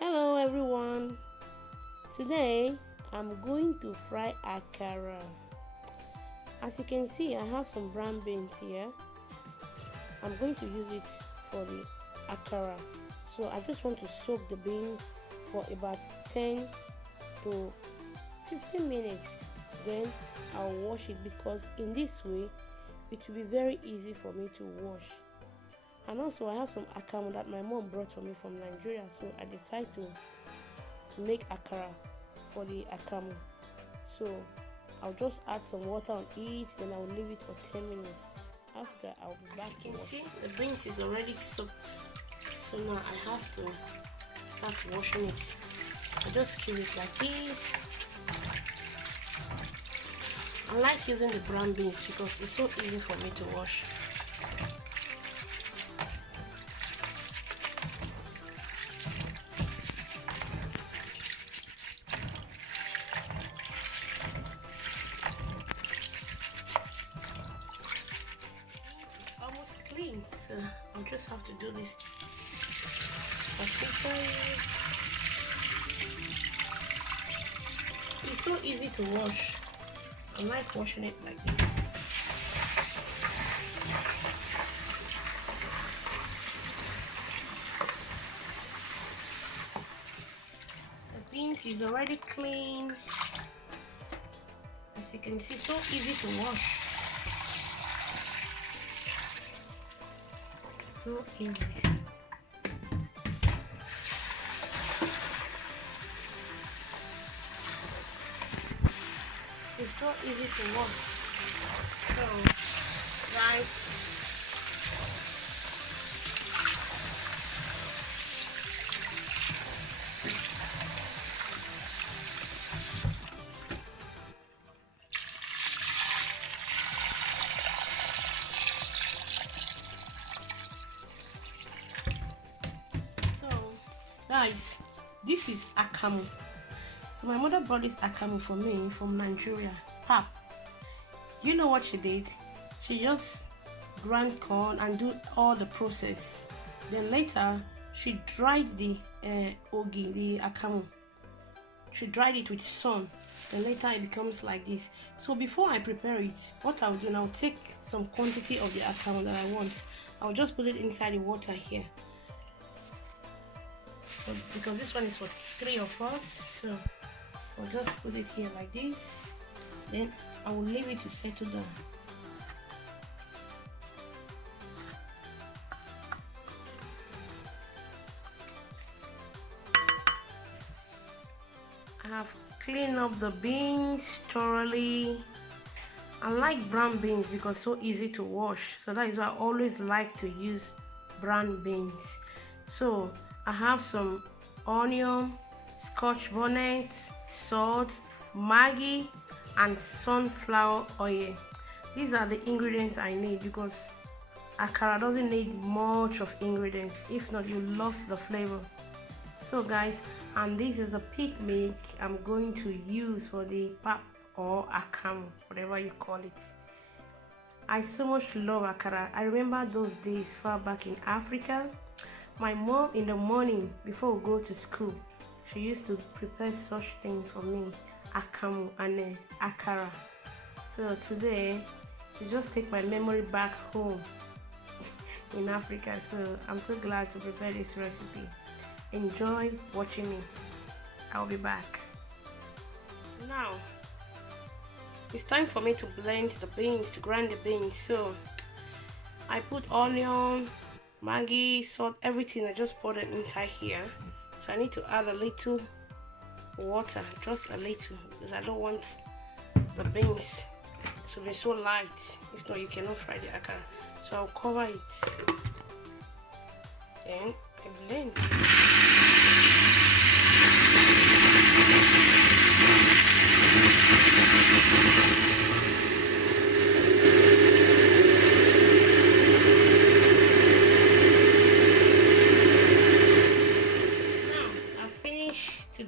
Hello everyone. Today I'm going to fry akara. As you can see, I have some brown beans here. I'm going to use it for the akara. So I just want to soak the beans for about 10 to 15 minutes. Then I'll wash it because in this way it will be very easy for me to wash. And also I have some akara that my mom brought for me from Nigeria, so I decided to make akara for the akara. So I'll just add some water on it, then I'll leave it for 10 minutes. After, I'll be back to wash it. The beans is already soaked, so now I have to start washing it. I just keep it like this. I like using the brown beans because it's so easy for me to wash. So I'll just have to do this. It's so easy to wash. I like washing it like this. The beans is already clean. As you can see, so easy to wash. So easy. It's so easy to wash. So, guys, this is akamu. So my mother brought this akamu for me from Nigeria. Pap, you know what she did? She just grind corn and do all the process. Then later she dried the ogi, the akamu. She dried it with sun. Then later it becomes like this. So before I prepare it, what I'll do now, I'll take some quantity of the akamu that I want. I'll just put it inside the water here. Because this one is for 3 of us, so I'll just put it here like this. Then I will leave it to settle down. I have cleaned up the beans thoroughly. I like brown beans because it's so easy to wash, so that is why I always like to use brown beans. So I have some onion, scotch bonnet, salt, Maggi, and sunflower oil. These are the ingredients I need because akara doesn't need much of ingredients. If not, you lost the flavor. So guys, and this is the pig milk I'm going to use for the pap or akamu, whatever you call it. I so much love akara. I remember those days far back in Africa. My mom in the morning before we go to school, she used to prepare such things for me, akamu and akara. So today, you just take my memory back home in Africa. So I'm so glad to prepare this recipe. Enjoy watching me. I'll be back. Now, it's time for me to blend the beans, to grind the beans. So I put onion, Maggi, salt, everything. I just poured it inside here. So I need to add a little water, just a little, because I don't want the beans to be so light. If not, you cannot fry the akara. So I'll cover it. Then I blend.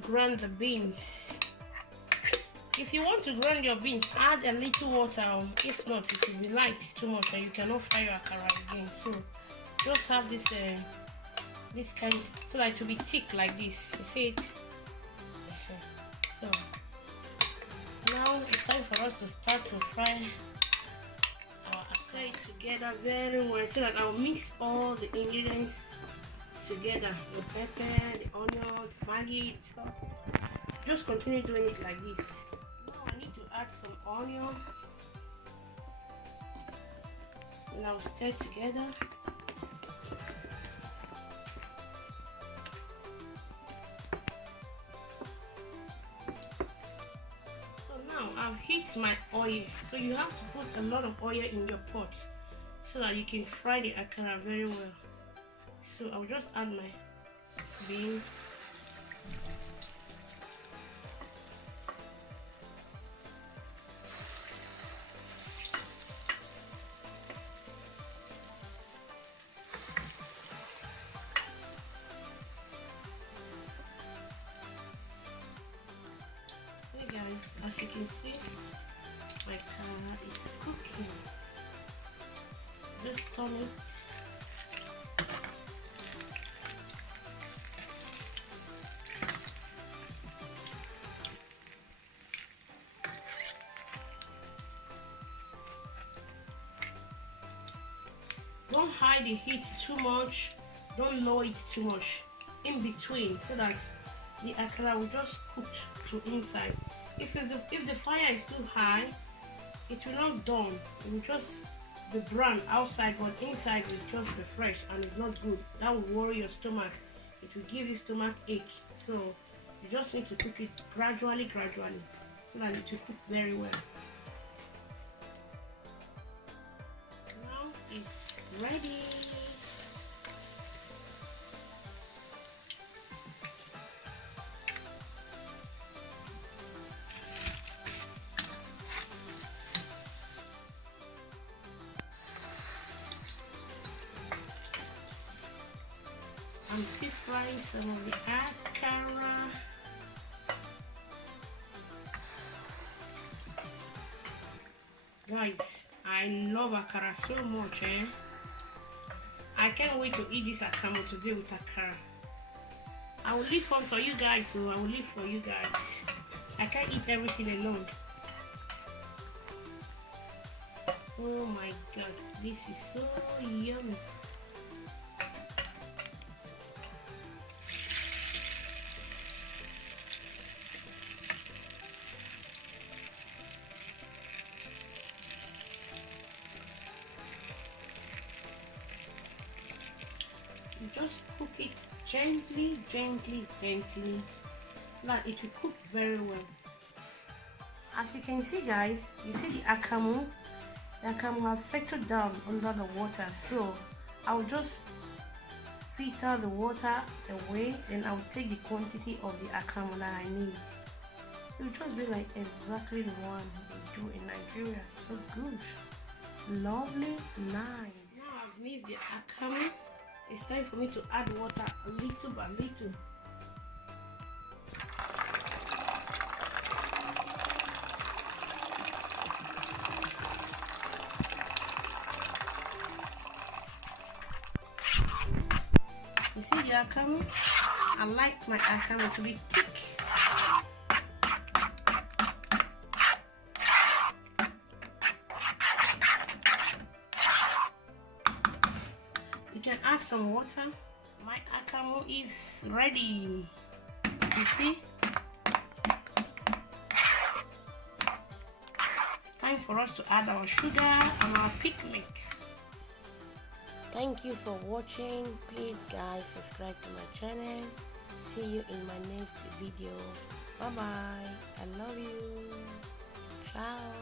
Grind the beans. If you want to grind your beans, add a little water. If not, it will be light too much and you cannot fry your akara again. So just have this this kind, so that it will be thick like this. You see it? So now it's time for us to start to fry our akara together very well, so that I'll mix all the ingredients together, the pepper, the onion, the Maggi, the stuff. Just continue doing it like this. Now I need to add some onion, and I'll stir together. So now I've heated my oil, so you have to put a lot of oil in your pot so that you can fry the akara very well. So I'll just add my beans. Hey guys, as you can see, my akara is cooking. Just turn it. Don't hide the heat too much, don't lower it too much, in between, so that the akara will just cook to inside. If the fire is too high, it will not done. It will just be brown outside, but inside will just be fresh, and it's not good. That will worry your stomach. It will give you stomach ache. So you just need to cook it gradually, so that it will cook very well. Now it's ready. I'm still frying some of the akara. Guys, I love akara so much, eh? I can't wait to eat this akara today with akara. I will leave some for you guys, so I will leave for you guys. I can't eat everything alone. Oh my god, this is so yummy. You just cook it gently, so that it will cook very well. As you can see, guys, you see the akamu has settled down under the water, so I'll just filter the water away, then I'll take the quantity of the akamu that I need. It will just be like exactly the one we do in Nigeria. So good, lovely, nice. Now I've mixed the akamu. It's time for me to add water little by little. You see the akamu? I like my akamu to be thick. You can add some water. My akara is ready. You see? Time for us to add our sugar and our picnic. Thank you for watching. Please guys, subscribe to my channel. See you in my next video. Bye bye. I love you. Ciao.